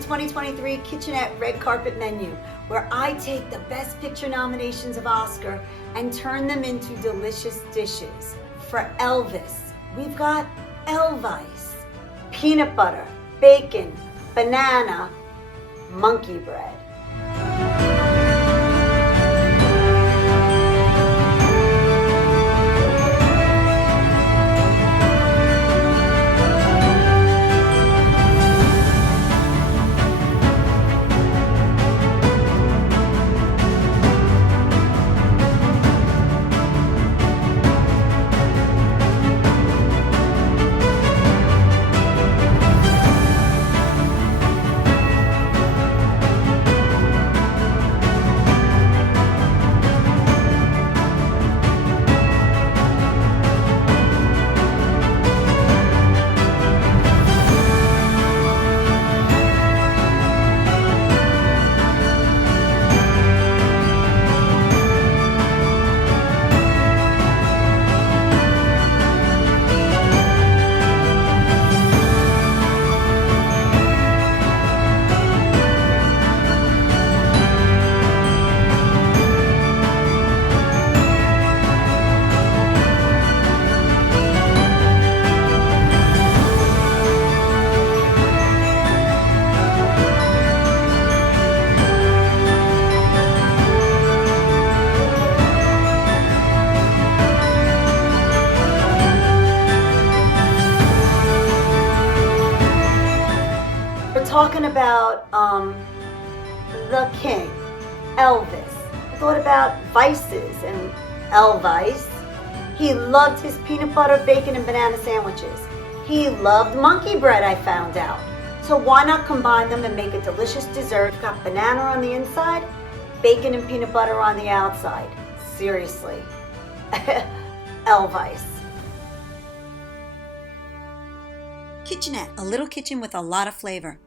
the 2023 KitchAnnette Red Carpet Menu, where I take the Best Picture nominations of Oscar and turn them into delicious dishes. For Elvis, we've got Elvice, peanut butter, bacon, banana, monkey bread. We're talking about the king, Elvis. I thought about vices and Elvice. He loved his peanut butter, bacon, and banana sandwiches. He loved monkey bread, I found out. So why not combine them and make a delicious dessert? You've got banana on the inside, bacon and peanut butter on the outside. Seriously. Elvice. KitchAnnette, a little kitchen with a lot of flavor.